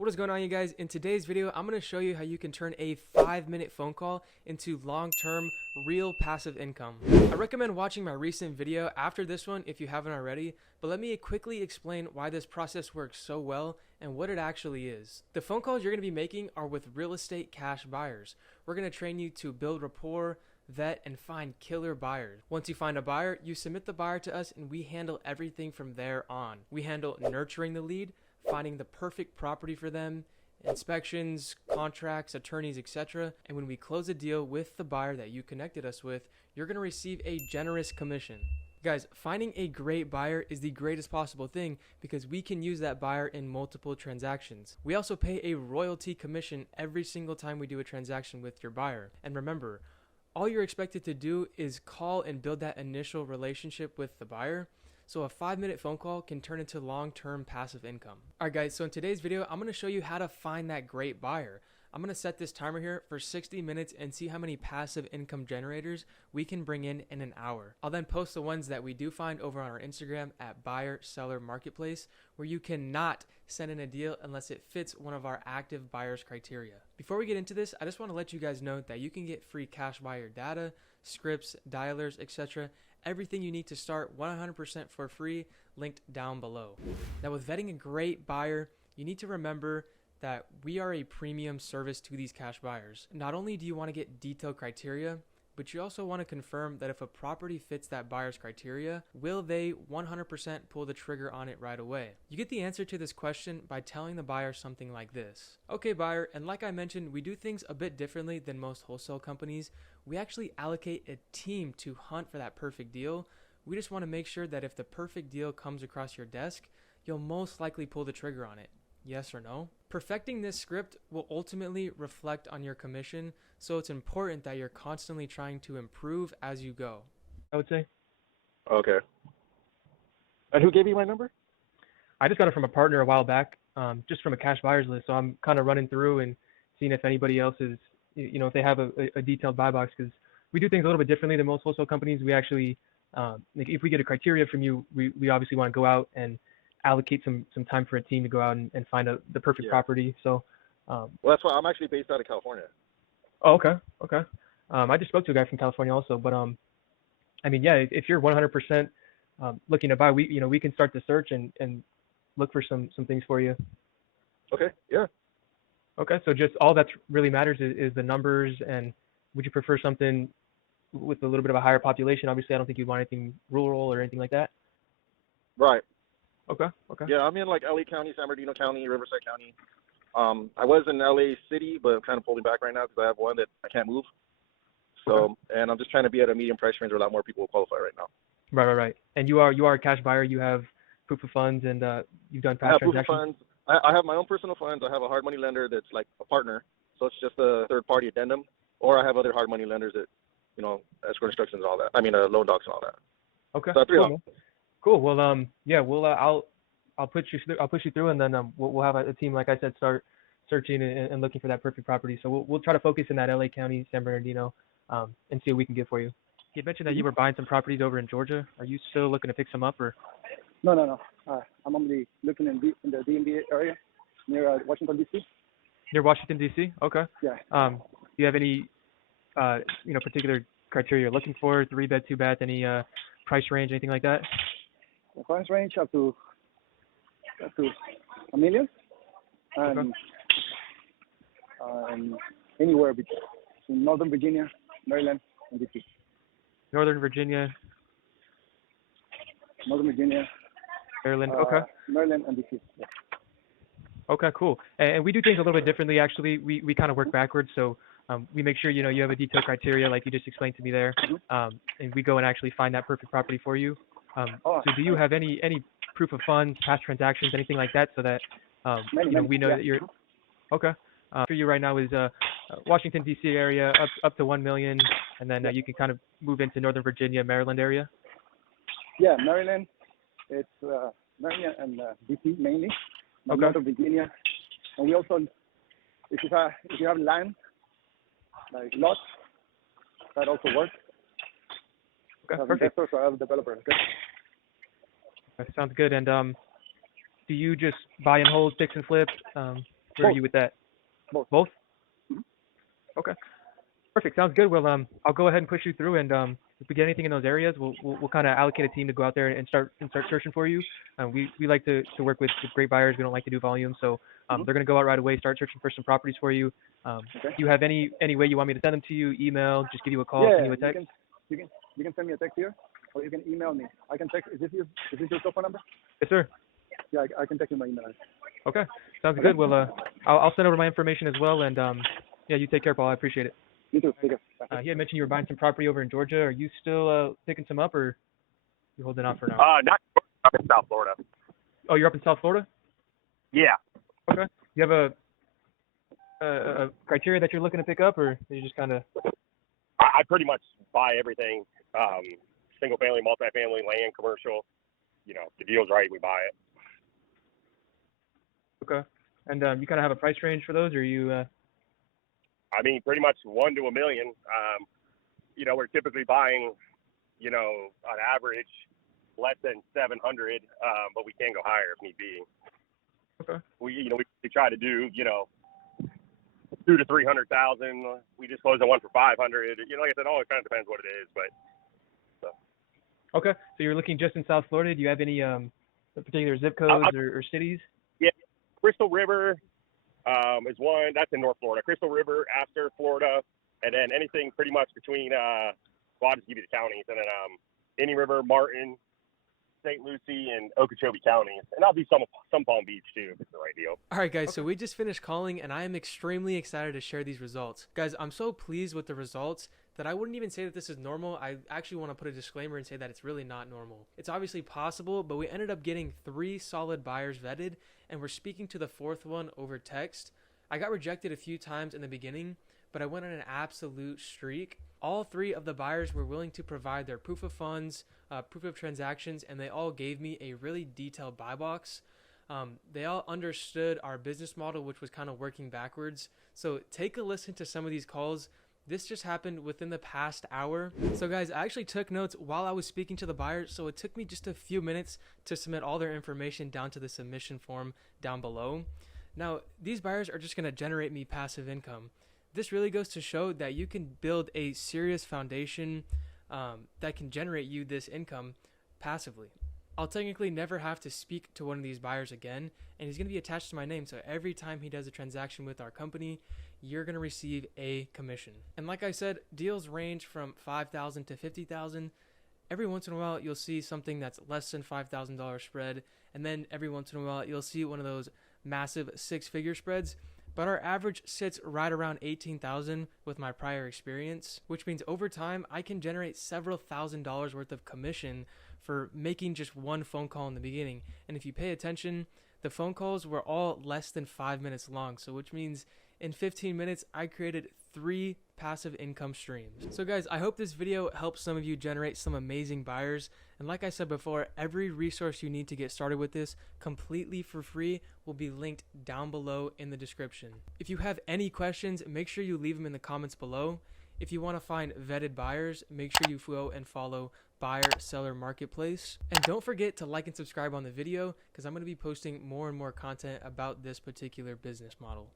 What is going on, you guys? In today's video, I'm going to show you how you can turn a 5-minute phone call into long-term, real passive income. I recommend watching my recent video after this one if you haven't already, but let me quickly explain why this process works so well and what it actually is. The phone calls you're going to be making are with real estate cash buyers. We're going to train you to build rapport, vet, and find killer buyers. Once you find a buyer, you submit the buyer to us and we handle everything from there on. We handle nurturing the lead, finding the perfect property for them, inspections, contracts, attorneys, etc. And when we close a deal with the buyer that you connected us with, you're going to receive a generous commission. Guys, finding a great buyer is the greatest possible thing because we can use that buyer in multiple transactions. We also pay a royalty commission every single time we do a transaction with your buyer. And remember, all you're expected to do is call and build that initial relationship with the buyer. So a 5-minute phone call can turn into long-term passive income. All right, guys, so in today's video, I'm going to show you how to find that great buyer. I'm going to set this timer here for 60 minutes and see how many passive income generators we can bring in an hour. I'll then post the ones that we do find over on our Instagram at Buyer Seller Marketplace, where you cannot send in a deal unless it fits one of our active buyers criteria. Before we get into this, I just want to let you guys know that you can get free cash buyer data, scripts, dialers, etc. Everything you need to start 100% for free, linked down below. Now, with vetting a great buyer, you need to remember that we are a premium service to these cash buyers. Not only do you want to get detailed criteria, but you also want to confirm that if a property fits that buyer's criteria, will they 100% pull the trigger on it right away? You get the answer to this question by telling the buyer something like this. Okay, buyer, and like I mentioned, we do things a bit differently than most wholesale companies. We actually allocate a team to hunt for that perfect deal. We just want to make sure that if the perfect deal comes across your desk, you'll most likely pull the trigger on it. Yes or no? Perfecting this script will ultimately reflect on your commission, so it's important that you're constantly trying to improve as you go. I would say. Okay. And who gave you my number? I just got it from a partner a while back, just from a cash buyers list. So I'm kind of running through and seeing if anybody else is, if they have a detailed buy box, because we do things a little bit differently than most wholesale companies. We actually, like if we get a criteria from you, we obviously want to go out and allocate some time for a team to go out and find the perfect property. So, well, that's why I'm actually based out of California. Oh, okay. I just spoke to a guy from California also, but I mean, yeah, if you're 100% looking to buy, we can start the search and look for some things for you. Okay. Yeah. Okay. So just all that really matters is the numbers. And would you prefer something with a little bit of a higher population? Obviously, I don't think you'd want anything rural or anything like that. Right. Okay. Yeah, I'm in like LA County, San Bernardino County, Riverside County. I was in LA City, but I'm kind of pulling back right now because I have one that I can't move. So, okay. And I'm just trying to be at a medium price range where a lot more people will qualify right now. Right. And you are a cash buyer. You have proof of funds, and you've done past transactions. Proof of funds. I have my own personal funds. I have a hard money lender that's like a partner, so it's just a third party addendum. Or I have other hard money lenders that, escrow instructions and all that. I mean, loan docs and all that. Okay. So cool. Well, yeah, I'll put you through, and then we'll have a team, like I said, start searching and looking for that perfect property. So we'll try to focus in that LA County, San Bernardino, and see what we can get for you. You mentioned that you were buying some properties over in Georgia. Are you still looking to fix them up, or? No. I'm only looking in the DMV area near Washington D.C. Near Washington D.C. Okay. Yeah. Do you have any particular criteria you're looking for? 3-bed, 2-bath, any price range, anything like that? The price range up to $1 million, and anywhere between Northern Virginia, Maryland, and DC. Northern Virginia, Maryland. Okay. Maryland and DC. Yeah. Okay, cool. And we do things a little bit differently. Actually, we kind of work backwards. So we make sure you have a detailed criteria like you just explained to me there, and we go and actually find that perfect property for you. So do you have any proof of funds, past transactions, anything like that, so that we know that you're okay? For you right now is Washington D.C. area up to 1 million, and then you can kind of move into Northern Virginia, Maryland area. Yeah, Maryland. It's Maryland and D.C. mainly. Okay. Northern Virginia, and we also, if you have land, like lots, that also works. Okay, perfect. Investors or developers. Okay. Sounds good. And do you just buy and hold, fix and flip? Where are Both. you with that? Both. Both? Mhm. Okay. Perfect. Sounds good. Well, I'll go ahead and push you through, and if we get anything in those areas, we'll kind of allocate a team to go out there and start searching for you. We like to work with great buyers. We don't like to do volume, so they're gonna go out right away, start searching for some properties for you. Okay. Do you have any way you want me to send them to you? Email? Just give you a call? Yeah, Send you a text? you can send me a text here, or you can email me. I can text. Is this your cell phone number? Yes, sir. Yeah, I can text you my email. Okay. Sounds good. Well, I'll send over my information as well, and yeah, you take care, Paul. I appreciate it. You too. Take care. Bye. He had mentioned you were buying some property over in Georgia. Are you still picking some up, or you holding out for now? Not up in South Florida. Oh, you're up in South Florida? Yeah. Okay. You have a criteria that you're looking to pick up, or you just kind of? I pretty much buy everything. Single family, multifamily, land, commercial. You know, if the deal's right, we buy it. Okay. And you kind of have a price range for those, or you? I mean, pretty much 1 to 1 million. You know, we're typically buying, you know, on average less than 700, but we can go higher if need be. Okay. We try to do, you know, 2 to 300,000. We just closed on one for 500. You know, like I said, it always kind of depends what it is, but. Okay. So you're looking just in South Florida. Do you have any particular zip codes or cities? Yeah, Crystal River is one. That's in North Florida. Crystal River, Astor, Florida, and then anything pretty much between. Well, I'll just give you the counties, and then Indian River, Martin, St. Lucie, and Okeechobee counties, and I'll do some Palm Beach too if it's the right deal. All right, guys, so we just finished calling, and I am extremely excited to share these results. Guys, I'm so pleased with the results that I wouldn't even say that this is normal. I actually want to put a disclaimer and say that it's really not normal. It's obviously possible, but we ended up getting 3 solid buyers vetted, and we're speaking to the 4th one over text. I got rejected a few times in the beginning, but I went on an absolute streak. All 3 of the buyers were willing to provide their proof of funds, proof of transactions, and they all gave me a really detailed buy box. They all understood our business model, which was kind of working backwards. So take a listen to some of these calls. This just happened within the past hour. So guys, I actually took notes while I was speaking to the buyer, so it took me just a few minutes to submit all their information down to the submission form down below. Now, these buyers are just going to generate me passive income. This really goes to show that you can build a serious foundation that can generate you this income passively. I'll technically never have to speak to one of these buyers again, and he's going to be attached to my name, so every time he does a transaction with our company, you're going to receive a commission. And like I said, deals range from $5,000 to $50,000. Every once in a while, you'll see something that's less than $5,000 spread, and then every once in a while, you'll see one of those massive 6-figure spreads. But our average sits right around $18,000 with my prior experience, which means over time, I can generate several $1,000s worth of commission for making just one phone call in the beginning. And if you pay attention, the phone calls were all less than 5 minutes long, so which means in 15 minutes, I created 3 passive income streams. So guys, I hope this video helps some of you generate some amazing buyers. And like I said before, every resource you need to get started with this completely for free will be linked down below in the description. If you have any questions, make sure you leave them in the comments below. If you want to find vetted buyers, make sure you go and follow Buyer Seller Marketplace. And don't forget to like and subscribe on the video because I'm going to be posting more and more content about this particular business model.